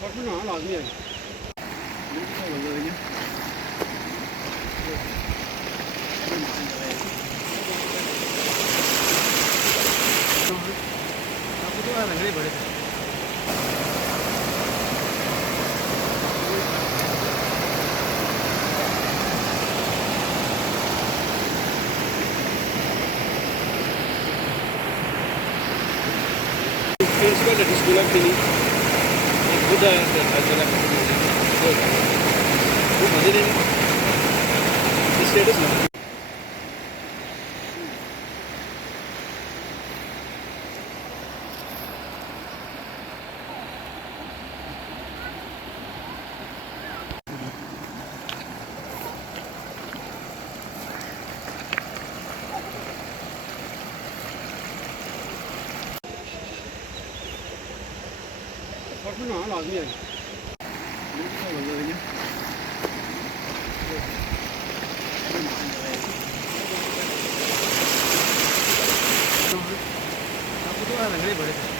Perfect होना लाजमी है। आपको तो रंगड़े बड़े थे। Principal that is Gulab Kini, Buddha that Ajala वो मजे नहीं स्टेटस ना परफेक्ट होना लाजमी है। आपको तो रंगड़े बड़े थे।